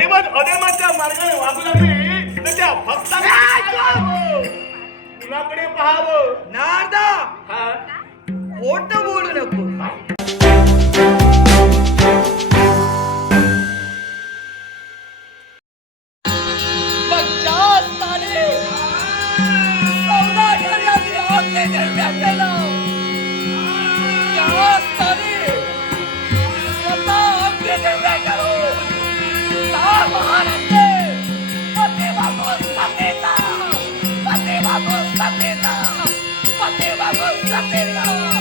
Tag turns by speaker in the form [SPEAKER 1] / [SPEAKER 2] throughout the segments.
[SPEAKER 1] देवच अधर्माच्या मार्गाने वागू लागले तर त्या भक्ताने कुणाकडे पाहावं.
[SPEAKER 2] नारदा!
[SPEAKER 1] हा?
[SPEAKER 2] खोट बोलू नको.
[SPEAKER 3] rápido.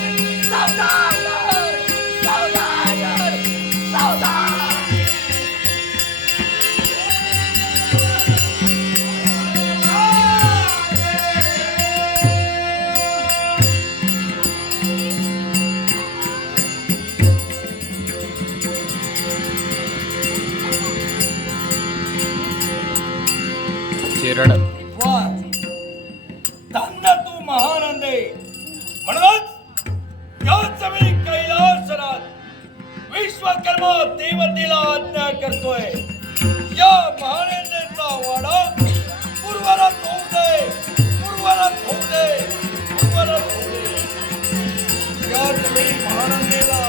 [SPEAKER 3] देवतेला आज्ञा करतोय या महानंदाचा वाडा पूर्वरत होऊ दे पूर्वरत होऊ दे पूर्वरत होऊ दे याच वेळी महानंदेला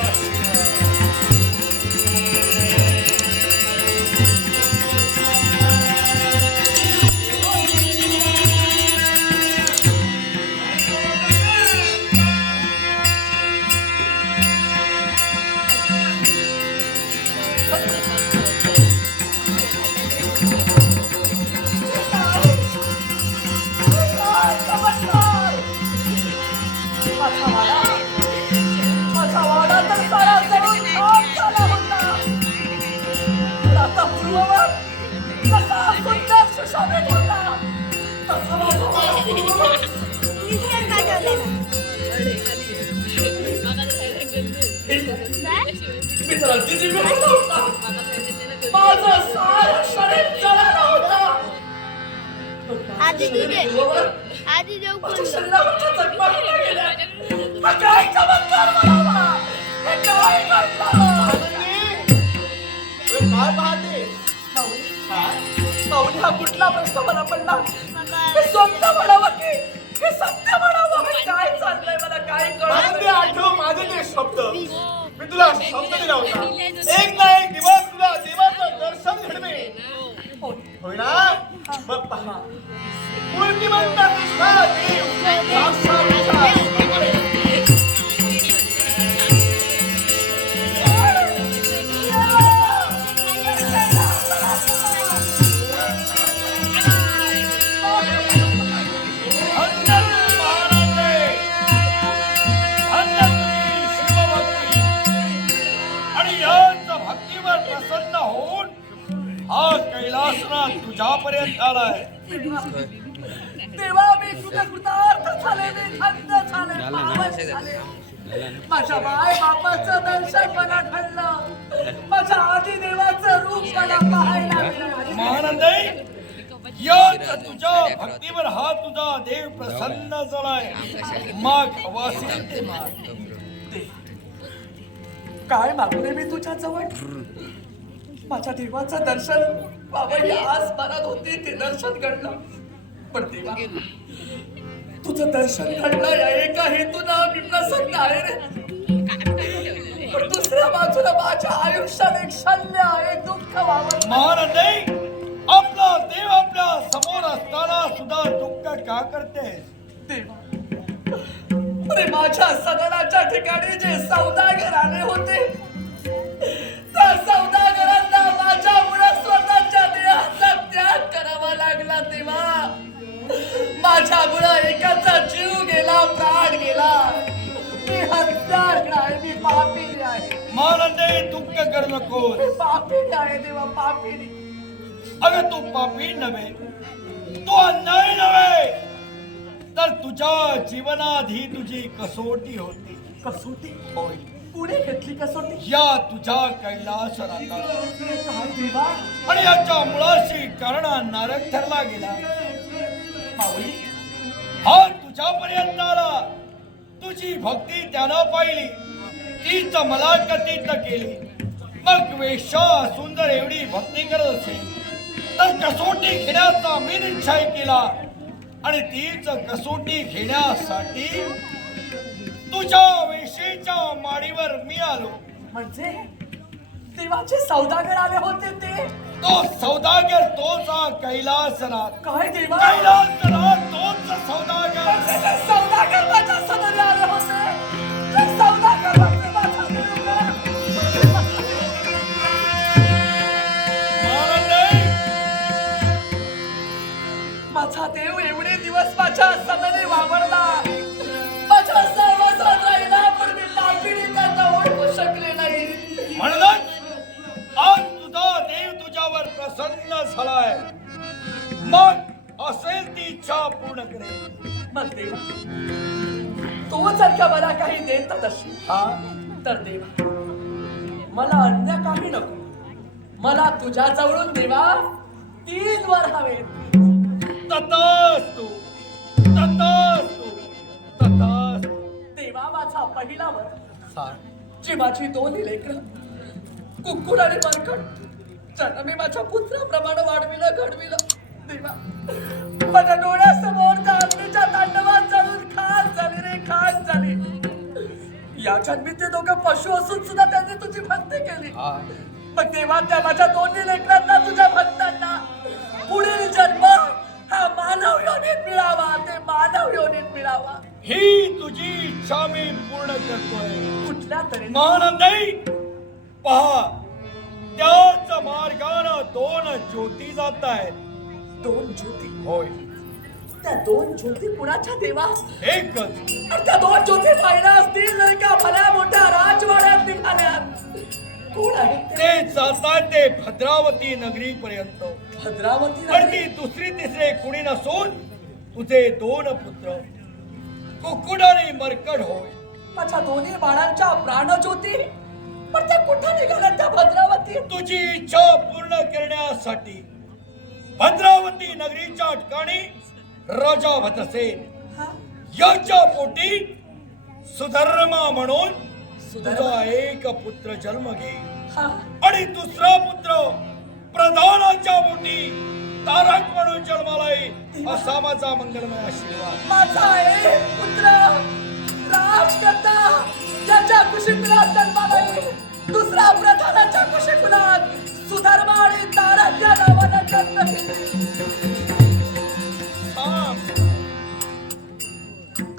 [SPEAKER 4] आधी तुझे
[SPEAKER 2] पूर्ववत
[SPEAKER 4] आधी देऊ
[SPEAKER 2] माझ्या शरीरावरच्या जखमा गेल्या. हा काय चमत्कार म्हणावा? हा कुठला प्रश्न मला पडला स्वतः म्हणावा की
[SPEAKER 1] देवा
[SPEAKER 2] मी तुझे कृतार्थ झाले मी धन्य झाले पावन झाले. माझ्या माय बापाचं दर्शन मला घडलं माझ्या आधी देवाचं रूप मला पाहायला मिळालं.
[SPEAKER 3] महानंद आहे. याच तुझ्या भक्तीवर हा तुझा देव प्रसन्न झालाय. माग हवासी ते माग
[SPEAKER 2] काय मागू रे मी तुझ्या जवळ? माझ्या देवाचं दर्शन बाबा आस मनात होती ते दर्शन घडलं. पण देवा तुझं दर्शन घडलं या एका हेतून मी प्रसन्न आहे रे? पण दुसऱ्या बाजूला माझ्या आयुष्यात एक शल्य एक दुःख वावरलं
[SPEAKER 3] महानंद आहे. आपला देव आपल्यासमोर असताना सुद्धा दुःख का करतेस
[SPEAKER 2] देवा. अरे माझ्या सदनाच्या ठिकाणी जे सौदागर आले होते त्या सौदागरांना माझ्यामुळे स्वतःच्या देहाचा त्याग करावा लागला तेव्हा माझ्यामुळे एकाचा जीव गेला प्राण गेला. मी हत्यार आहे मी पापी आहे.
[SPEAKER 3] महानंद आहे, दुःख करू नकोस
[SPEAKER 2] मी पापी आहे देवा पापी
[SPEAKER 3] अगं तू पापी नव्हे. तू अन्याय नव्हे. तर तुझ्या जीवनात ही तुझी कसोटी होती.
[SPEAKER 2] कसोटी?
[SPEAKER 3] होय.
[SPEAKER 2] पुढे घेतली कसोटी?
[SPEAKER 3] या तुझ्या कैलास आणि याच्या मुळाशी करणा नारक ठरला गेला.
[SPEAKER 2] माऊली.
[SPEAKER 3] हा तुझ्यापर्यंत आला. तुझी भक्ती त्यानं पाहिली. तीच मला कथित केली. मग वेशा सुंदर एवढी भक्ती करत असेल तर कसोटी घेण्याचा मी निश्चय केला. आणि तीच कसोटी घेण्यासाठी तुझ्या वेशेच्या माडीवर मी आलो.
[SPEAKER 2] म्हणजे? देवाचे सौदागर आले होते ते.
[SPEAKER 3] तो सौदागर तोच कैलासनाथ.
[SPEAKER 2] काय देवा?
[SPEAKER 3] कैलासनाथ तोच सौदागर.
[SPEAKER 2] ते सौदागर माझ्यासमोर आले होते ते सौदागर म्हणजे माझा देव.
[SPEAKER 3] महाराज
[SPEAKER 2] माझा देव एवढे दिवस माझ्यासमोर वावरला.
[SPEAKER 3] प्रसन्न झालाय. मग असेल ती इच्छा पूर्ण करेल.
[SPEAKER 2] मग देवा तू जर का मला काही देत असेल
[SPEAKER 3] हा?
[SPEAKER 2] तर देवा मला अन्य काही नको. मला तुझ्या जवळून देवा तीन वर हवे.
[SPEAKER 3] तथास्तु तथास्तु तथास्तु
[SPEAKER 2] देवा माझा पहिला वर. जी माझी दोन लेकर कुक्कुड आणि बरकट ज्यांना मी माझ्या पुत्राप्रमाणे वाढविलं घडविलं. देवा. माझ्या डोळ्यासमोर त्या अग्नीच्या तांडवात जळून खास झाली रे खास झाली. या जन्मी ते दोघं पशु असून सुद्धा त्यांनी तुझी भक्ती केली. मग तेव्हा त्या माझ्या दोन्ही लेकरांना तुझ्या भक्तांना पुढील जन्म हा मानव योनीत मिळावा ते मानव योनीत मिळावा.
[SPEAKER 3] ही तुझी इच्छा मी पूर्ण करतोय.
[SPEAKER 2] कुठल्या तरी
[SPEAKER 3] महानंदाई पहा त्याच मार्गानं दोन ज्योती जात आहेत
[SPEAKER 2] दोन ज्योती?
[SPEAKER 3] होय.
[SPEAKER 2] त्या दोन ज्योती कुणाच्या देवा?
[SPEAKER 3] एकच.
[SPEAKER 2] आणि त्या दोन ज्योती पाहिल्या असतील जर का? भल्या मोठ्या राजवाड्यात निघाल्यात. कोण आहे ते?
[SPEAKER 3] जातात ते भद्रावती नगरी पर्यंत
[SPEAKER 2] भद्रावती
[SPEAKER 3] आणि
[SPEAKER 2] नगरी.
[SPEAKER 3] दुसरी तिसरे कुणी नसून तुझे दोन पुत्र. कुकुड आणि मरकड होय.
[SPEAKER 2] माझ्या दोन्ही बाळांच्या प्राणज्योती? पण त्या कुठं निघाल्या त्या भद्रावती
[SPEAKER 3] तुझी इच्छा पूर्ण करण्यासाठी भद्रावती नगरीच्या ठिकाणी राजा भद्रसेन? याच्या पोटी सुधर्मा म्हणून? तुझा एक पुत्र जन्म घे? आणि दुसरा पुत्र प्रधानाच्या पोटी तारक म्हणून जन्माला येईल असा माझा मंगलमय आशीर्वाद
[SPEAKER 2] माझा एक पुत्र राजकर्ता ज्याच्या कुशीकुलात जन्माला येईल. दुसरा प्रधानाच्या कुशीकुलात सुधर्मा आणि तारक या नावानं जन्म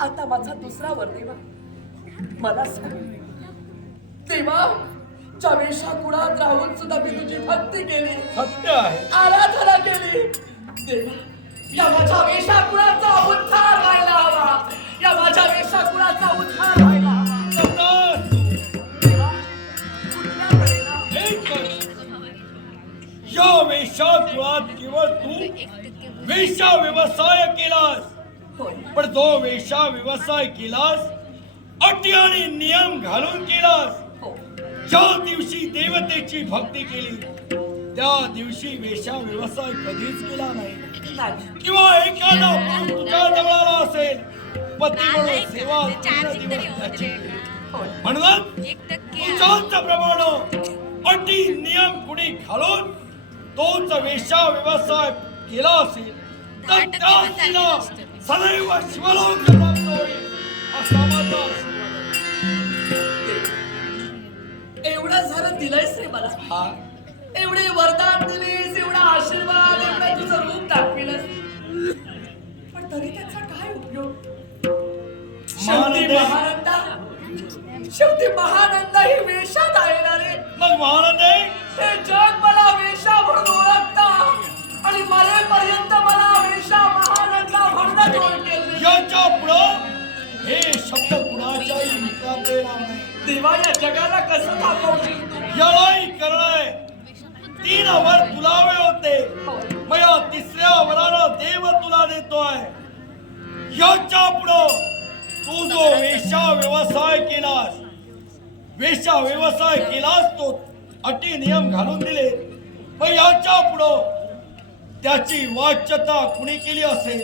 [SPEAKER 2] आता माझा दुसरा वर देवा मला सांग. देवा च्या वेशाकुळात राहून सुद्धा मी तुझी भक्ती केली.
[SPEAKER 3] सत्य आहे.
[SPEAKER 2] आराधना केली. देवा या माझ्या वेशाकुळाचा उद्धार व्हायला हवा. या माझ्या वेशाकुळाचा उद्धार
[SPEAKER 3] वेशा व्यवसाय केलास. पण जो वेशा व्यवसाय केलास अटी आणि नियम घालून केलास.
[SPEAKER 2] हो.
[SPEAKER 3] ज्या दिवशी देवतेची भक्ती केली त्या दिवशी वेशा व्यवसाय कधीच केला नाही. किंवा एखादा पुरुष तुझ्या जवळाला असेल पती म्हणून सेवा त्याची. म्हणून तुझ्याच प्रमाण अटी नियम कुणी घालून तोच वेशा व्यवसाय केला असेल सदैव शिवलोक असा माझा आशीर्वाद आहे.
[SPEAKER 2] एवढं झालं दिलंयस रे मला.
[SPEAKER 3] हा.
[SPEAKER 2] एवढे वरदान दिलीस एवढा आशीर्वाद एवढं तुझं रूप दाखविलंस. पण तरी त्याचा काय उपयोग? शेवटी
[SPEAKER 3] महानंद.
[SPEAKER 2] महानंदा. शेवटी महानंद ही वेशात आहे ना रे.
[SPEAKER 3] मग महानंद.
[SPEAKER 2] हे जग
[SPEAKER 3] याच्या पुढं
[SPEAKER 2] तू
[SPEAKER 3] जो वेशा व्यवसाय केलास वेशा व्यवसाय केलास तो अटी नियम घालून दिले. मग याच्या पुढं त्याची वाच्यता कुणी केली असेल?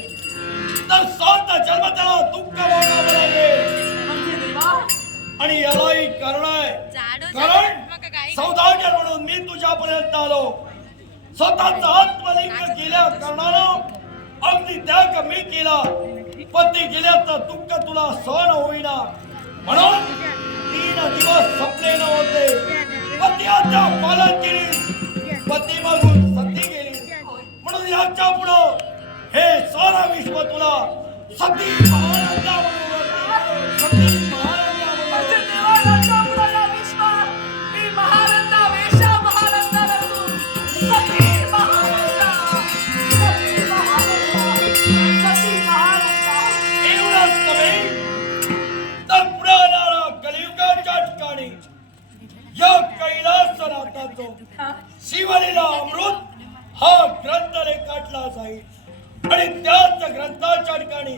[SPEAKER 3] तर सात जन्म त्याला दुःख भोगावं लागेल.
[SPEAKER 2] म्हणजे
[SPEAKER 3] आणि यालाही कारण आहे कारण सौदागर म्हणून मी तुझ्यापर्यंत आलो. स्वतःचा आत्मलिंग केल्या कारणानं अगदी त्याग मी केला. पती गेल्याचं दुःख तुला सहन होईना. म्हणून तीन दिवस संपले नव्हते पत्याच्या पालन केली. पती मागून सती गेली. म्हणून याच्या पुढं हे सारा विश्व तुला. सती महाराजा शिवलीला अमृत हा ग्रंथ रेखाटला जाईल. आणि त्याच ग्रंथाच्या ठिकाणी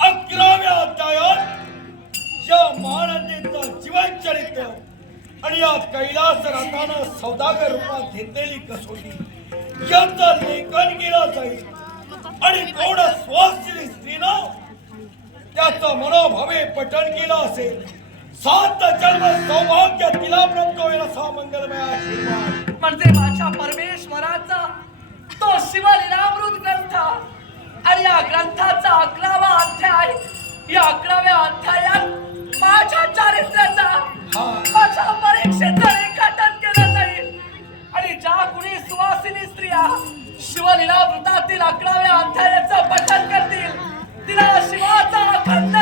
[SPEAKER 3] अकराव्या अध्यायात या महानंदीचं जीवन चरित्र आणि या कैलास रथानं सौदागर रूपात घेतलेली कसोटी याचं लेखन केलं जाईल. आणि थोडं स्वास्थ्य स्त्रीनं त्याचं मनोभावे पठण केलं असेल सात जन्म सौभाग्य तिला प्राप्त होईल असा मंगलमय आशीर्वाद.
[SPEAKER 2] म्हणजे माझ्या परमेश्वराचा तो शिवलीलामृत ग्रंथ आणि या ग्रंथाचा अकरावा अध्याय या अकराव्या अध्यायात माझ्या चारित्र्याचा माझ्या परीक्षेचा रेखाटन केलं जाईल. आणि ज्या कुणी सुवासिनी स्त्रिया शिवलीलामृतातील अकराव्या अध्यायाचं पठन करतील तिला शिवाचा अखंड